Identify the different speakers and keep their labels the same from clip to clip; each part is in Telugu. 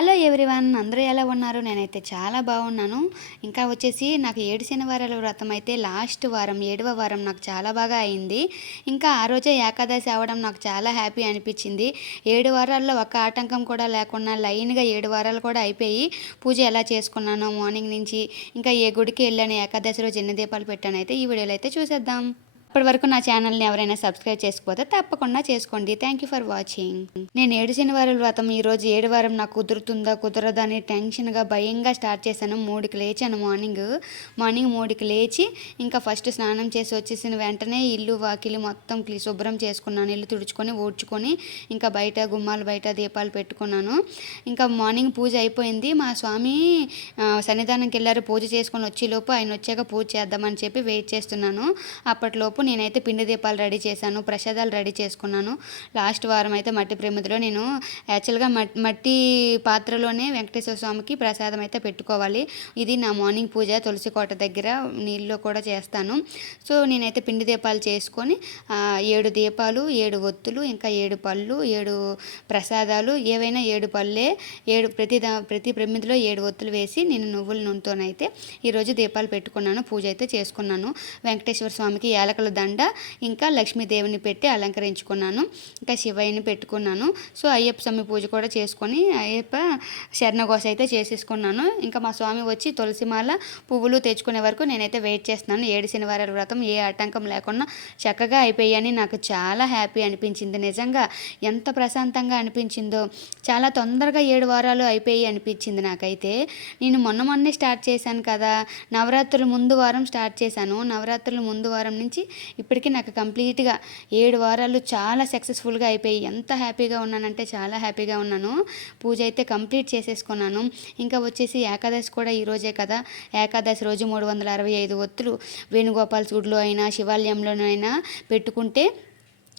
Speaker 1: హలో ఎవ్రీవన్ అందరూ ఎలా ఉన్నారు? నేనైతే చాలా బాగున్నాను. ఇంకా వచ్చేసి నాకు ఏడు శనివారాల వ్రతం అయితే లాస్ట్ వారం ఏడవ వారం నాకు చాలా బాగా అయింది. ఇంకా ఆ రోజే ఏకాదశి అవ్వడం నాకు చాలా హ్యాపీ అనిపించింది. ఏడు వారాల్లో ఒక ఆటంకం కూడా లేకుండా లైన్గా ఏడు వారాలు కూడా అయిపోయి పూజ ఎలా చేసుకున్నానో మార్నింగ్ నుంచి ఇంకా ఏ గుడికి వెళ్ళాను ఏకాదశి రోజు ఎన్ని దీపాలు పెట్టాను అయితే ఈ వీడియోలో అయితే చూసేద్దాం. అప్పటివరకు నా ఛానల్ని ఎవరైనా సబ్స్క్రైబ్ చేసుకోకపోతే తప్పకుండా చేసుకోండి. థ్యాంక్ యూ ఫర్ వాచింగ్ నేను ఏడు శనివారం వ్రతం ఈరోజు ఏడు వారం నాకు కుదురుతుందా కుదరదా అని టెన్షన్గా భయంగా స్టార్ట్ చేశాను. మూడుకి లేచాను మార్నింగ్. మార్నింగ్ మూడుకి లేచి ఇంకా ఫస్ట్ స్నానం చేసి వచ్చేసిన వెంటనే ఇల్లు వాకిలి మొత్తం శుభ్రం చేసుకున్నాను. ఇల్లు తుడుచుకొని ఊడ్చుకొని ఇంకా బయట గుమ్మాలు బయట దీపాలు పెట్టుకున్నాను. ఇంకా మార్నింగ్ పూజ అయిపోయింది. మా స్వామి సన్నిధానంకి వెళ్ళారు. పూజ చేసుకొని వచ్చేలోపు ఆయన వచ్చాక పూజ చేద్దామని చెప్పి వెయిట్ చేస్తున్నాను. అప్పటిలోపు నేనైతే పిండి దీపాలు రెడీ చేశాను ప్రసాదాలు రెడీ చేసుకున్నాను. లాస్ట్ వారం అయితే మట్టి ప్రమిదిలో నేను యాక్చువల్గా మట్టి పాత్రలోనే వెంకటేశ్వర స్వామికి ప్రసాదం అయితే పెట్టుకోవాలి. ఇది నా మార్నింగ్ పూజ తులసి కోట దగ్గర నీళ్ళు కూడా చేస్తాను. సో నేనైతే పిండి దీపాలు చేసుకొని ఏడు దీపాలు ఏడు ఒత్తులు ఇంకా ఏడు పళ్ళు ఏడు ప్రసాదాలు ఏవైనా ఏడు పళ్ళే ఏడు ప్రతి దా ప్రతి ప్రమిదిలో ఏడు ఒత్తులు వేసి నేను నువ్వుల నూనెతోనైతే ఈరోజు దీపాలు పెట్టుకున్నాను పూజ అయితే చేసుకున్నాను. వెంకటేశ్వర స్వామికి యాలకుల దండ ఇంకా లక్ష్మీదేవిని పెట్టి అలంకరించుకున్నాను. ఇంకా శివయ్యని పెట్టుకున్నాను. సో అయ్యప్ప స్వామి పూజ కూడా చేసుకొని అయ్యప్ప శరణగోస అయితే చేసేసుకున్నాను. ఇంకా మా స్వామి వచ్చి తులసిమాల పువ్వులు తెచ్చుకునే వరకు నేనైతే వెయిట్ చేస్తున్నాను. ఏడు శనివారాల వ్రతం ఏ ఆటంకం లేకుండా చక్కగా అయిపోయాయని నాకు చాలా హ్యాపీ అనిపించింది. నిజంగా ఎంత ప్రశాంతంగా అనిపించిందో చాలా తొందరగా ఏడు వారాలు అయిపోయి అనిపించింది నాకైతే. నేను మొన్న మొన్నే స్టార్ట్ చేశాను కదా నవరాత్రుల ముందు వారం స్టార్ట్ చేశాను. నవరాత్రుల ముందు వారం నుంచి ఇప్పటికీ నాకు కంప్లీట్గా ఏడు వారాలు చాలా సక్సెస్ఫుల్గా అయిపోయి ఎంత హ్యాపీగా ఉన్నానంటే చాలా హ్యాపీగా ఉన్నాను. పూజ అయితే కంప్లీట్ చేసేసుకున్నాను. ఇంకా వచ్చేసి ఏకాదశి కూడా ఈరోజే కదా. ఏకాదశి రోజు మూడు వందల అరవై ఐదు ఒత్తులు వేణుగోపాల్ గుడిలో అయినా శివాలయంలోనైనా పెట్టుకుంటే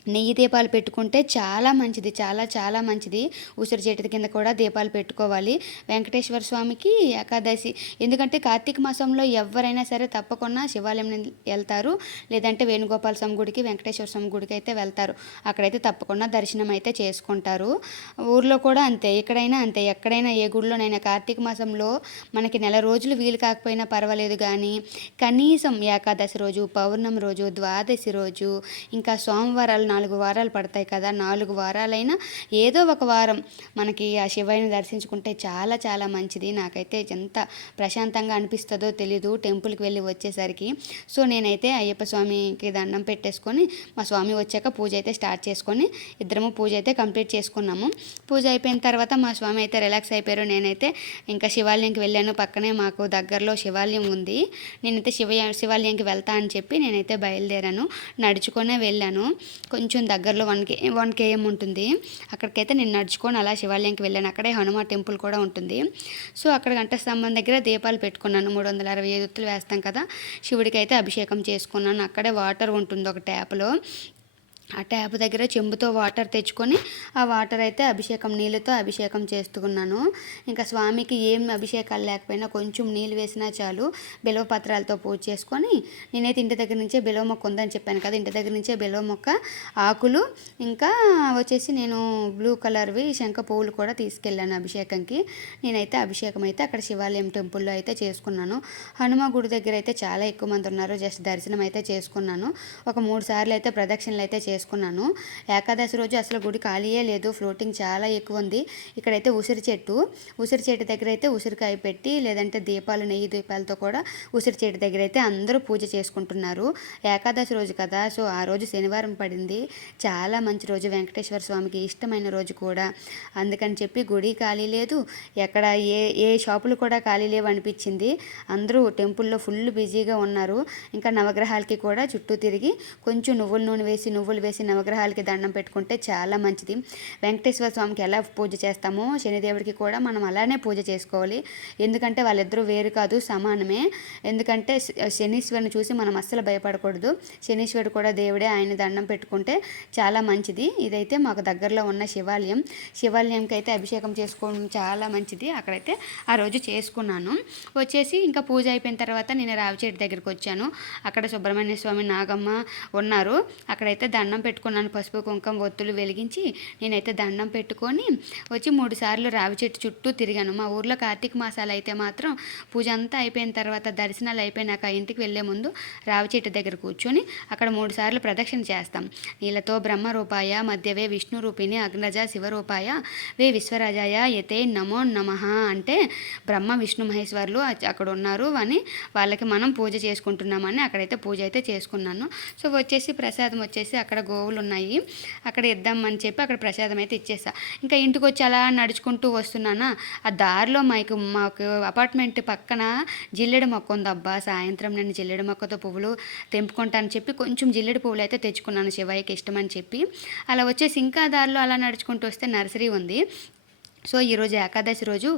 Speaker 1: నెయ్యి దీపాలు పెట్టుకుంటే చాలా మంచిది చాలా చాలా మంచిది. ఉసిరి చెట్టు కింద కూడా దీపాలు పెట్టుకోవాలి. వెంకటేశ్వర స్వామికి ఏకాదశి. ఎందుకంటే కార్తీక మాసంలో ఎవరైనా సరే తప్పకుండా శివాలయం వెళ్తారు. లేదంటే వేణుగోపాల స్వామి గుడికి వెంకటేశ్వర స్వామి గుడికి అయితే వెళ్తారు. అక్కడైతే తప్పకుండా దర్శనం అయితే చేసుకుంటారు. ఊర్లో కూడా అంతే ఎక్కడైనా అంతే. ఎక్కడైనా ఏ గుడిలోనైనా కార్తీక మాసంలో మనకి నెల రోజులు వీలు కాకపోయినా పర్వాలేదు కానీ కనీసం ఏకాదశి రోజు పౌర్ణమి రోజు ద్వాదశి రోజు ఇంకా సోమవారాలు నాలుగు వారాలు పడతాయి కదా. నాలుగు వారాలైనా ఏదో ఒక వారం మనకి ఆ శివయ్యని దర్శించుకుంటే చాలా చాలా మంచిది. నాకైతే ఎంత ప్రశాంతంగా అనిపిస్తుందో తెలీదు. టెంపుల్కి వెళ్ళి వచ్చేసరికి. సో నేనైతే అయ్యప్ప స్వామికి దండం పెట్టేసుకొని మా స్వామి వచ్చాక పూజ అయితే స్టార్ట్ చేసుకొని ఇద్దరము పూజ అయితే కంప్లీట్ చేసుకున్నాము. పూజ అయిపోయిన తర్వాత మా స్వామి అయితే రిలాక్స్ అయిపోయారు. నేనైతే ఇంకా శివాలయంకి వెళ్ళాను. పక్కనే మాకు దగ్గరలో శివాలయం ఉంది. నేనైతే శివ శివాలయంకి వెళ్తా అని చెప్పి నేనైతే బయలుదేరాను. నడుచుకొనే వెళ్ళాను. కొంచెం దగ్గరలో వన్ కే వన్ కేఎం ఉంటుంది. అక్కడికైతే నేను నడుచుకొని అలా శివాలయంకి వెళ్ళాను. అక్కడే హనుమ టెంపుల్ కూడా ఉంటుంది. సో అక్కడ ఘంటస్తంభం దగ్గర దీపాలు పెట్టుకున్నాను. మూడు వందల అరవై ఐదు వేస్తాం కదా. శివుడికి అయితే అభిషేకం చేసుకున్నాను. అక్కడే వాటర్ ఉంటుంది ఒక ట్యాప్లో. ఆ ట్యాప్ దగ్గర చెంబుతో వాటర్ తెచ్చుకొని ఆ వాటర్ అయితే అభిషేకం నీళ్ళతో అభిషేకం చేస్తున్నాను. ఇంకా స్వామికి ఏం అభిషేకాలు లేకపోయినా కొంచెం నీళ్ళు వేసినా చాలు. బిలవ పత్రాలతో పూజ చేసుకొని నేనైతే ఇంటి దగ్గర నుంచే బిలవ మొక్క ఉందని చెప్పాను కదా ఇంటి దగ్గర నుంచే బిలవ మొక్క ఆకులు ఇంకా వచ్చేసి నేను బ్లూ కలర్వి శంఖ పువ్వులు కూడా తీసుకెళ్ళాను అభిషేకంకి. నేనైతే అభిషేకం అయితే అక్కడ శివాలయం టెంపుల్లో అయితే చేసుకున్నాను. హనుమ గుడి దగ్గర అయితే చాలా ఎక్కువ మంది ఉన్నారు. జస్ట్ దర్శనం అయితే చేసుకున్నాను. ఒక మూడు సార్లు అయితే ప్రదక్షిణలు అయితే చేసుకున్నాను ఏకాదశి రోజు అసలు గుడి ఖాళీయే లేదు. ఫ్లోటింగ్ చాలా ఎక్కువ ఉంది ఇక్కడైతే ఉసిరి చెట్టు. ఉసిరి చెట్టు దగ్గర అయితే ఉసిరికాయ పెట్టి లేదంటే దీపాలు నెయ్యి దీపాలతో కూడా ఉసిరి చెట్టు దగ్గర అయితే అందరూ పూజ చేసుకుంటున్నారు. ఏకాదశి రోజు కదా సో ఆ రోజు శనివారం పడింది. చాలా మంచి రోజు. వెంకటేశ్వర స్వామికి ఇష్టమైన రోజు కూడా. అందుకని చెప్పి గుడి ఖాళీ లేదు. ఎక్కడ ఏ ఏ షాపులు కూడా ఖాళీ లేవు అనిపించింది. అందరూ టెంపుల్లో ఫుల్ బిజీగా ఉన్నారు. ఇంకా నవగ్రహాలకి కూడా చుట్టూ తిరిగి కొంచెం నువ్వుల నూనె వేసి నువ్వులు వేసి నవగ్రహాలకి దండం పెట్టుకుంటే చాలా మంచిది. వెంకటేశ్వర స్వామికి ఎలా పూజ చేస్తామో శనిదేవుడికి కూడా మనం అలానే పూజ చేసుకోవాలి. ఎందుకంటే వాళ్ళిద్దరూ వేరు కాదు సమానమే. ఎందుకంటే శనీశ్వరుని చూసి మనం అస్సలు భయపడకూడదు. శనీశ్వరుడు కూడా దేవుడే ఆయన దండం పెట్టుకుంటే చాలా మంచిది. ఇదైతే మాకు దగ్గరలో ఉన్న శివాలయం. శివాలయంకి అయితే అభిషేకం చేసుకోవడం చాలా మంచిది. అక్కడైతే ఆ రోజు చేసుకున్నాను. వచ్చేసి ఇంకా పూజ అయిపోయిన తర్వాత నేను రావిచేటి దగ్గరికి వచ్చాను. అక్కడ సుబ్రహ్మణ్య స్వామి నాగమ్మ ఉన్నారు. అక్కడైతే దండం దండం పెట్టుకున్నాను. పసుపు కుంకుమ ఒత్తులు వెలిగించి నేనైతే దండం పెట్టుకొని వచ్చి మూడు సార్లు రావి చెట్టు చుట్టూ తిరిగాను. మా ఊర్లో కార్తీక మాసాలు అయితే మాత్రం పూజ అంతా అయిపోయిన తర్వాత దర్శనాలు అయిపోయినాక ఇంటికి వెళ్ళే ముందు రావి చెట్టు దగ్గర కూర్చొని అక్కడ మూడు సార్లు ప్రదక్షిణ చేస్తాం. నీళ్ళతో బ్రహ్మ రూపాయ మధ్యవే విష్ణు రూపిణి అగ్నజ శివరూపాయ వే విశ్వరాజాయ యతే నమో నమః అంటే బ్రహ్మ విష్ణు మహేశ్వర్లు అక్కడ ఉన్నారు అని వాళ్ళకి మనం పూజ చేసుకుంటున్నామని అక్కడైతే పూజ అయితే చేసుకున్నాను. సో వచ్చేసి ప్రసాదం వచ్చేసి అక్కడ గోవులు ఉన్నాయి అక్కడ ఇద్దామని చెప్పి అక్కడ ప్రసాదం అయితే ఇచ్చేసా. ఇంకా ఇంటికి వచ్చి అలా నడుచుకుంటూ వస్తున్నానా? ఆ దారిలో మాకు మాకు అపార్ట్మెంట్ పక్కన జిల్లెడు మొక్క ఉంది. అబ్బా సాయంత్రం నేను జిల్లెడు మొక్కతో పువ్వులు తెంపుకుంటానని చెప్పి కొంచెం జిల్లెడు పువ్వులు అయితే తెచ్చుకున్నాను శివయ్యకి ఇష్టమని చెప్పి. అలా వచ్చేసి ఇంకా దారిలో అలా నడుచుకుంటూ వస్తే నర్సరీ ఉంది. సో ఈరోజు ఏకాదశి రోజు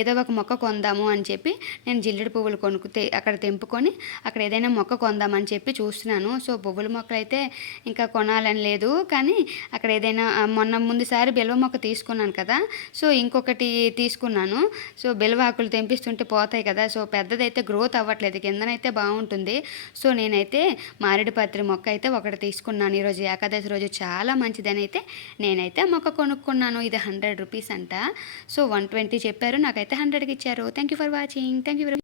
Speaker 1: ఏదో ఒక మొక్క కొందాము అని చెప్పి నేను జిల్లెడు పువ్వులు కొనుక్కు అక్కడ తెంపుకొని అక్కడ ఏదైనా మొక్క కొందామని చెప్పి చూస్తున్నాను. సో పువ్వుల మొక్కలు అయితే ఇంకా కొనాలని లేదు. కానీ అక్కడ ఏదైనా మొన్న ముందుసారి బిల్వ మొక్క తీసుకున్నాను కదా. సో ఇంకొకటి తీసుకున్నాను. సో బిల్వ ఆకులు తెంపిస్తుంటే పోతాయి కదా. సో పెద్దదైతే గ్రోత్ అవ్వట్లేదు. కిందనైతే బాగుంటుంది. సో నేనైతే మారేడుపత్రి మొక్క అయితే ఒకటి తీసుకున్నాను. ఈరోజు ఏకాదశి రోజు చాలా మంచిదని అయితే నేనైతే మొక్క కొనుక్కున్నాను. ఇది హండ్రెడ్ రూపీస్ అంట. సో వన్ ట్వంటీ చెప్పారు. నాకైతే హండ్రెడ్కి ఇచ్చారు. Thank you for watching thank you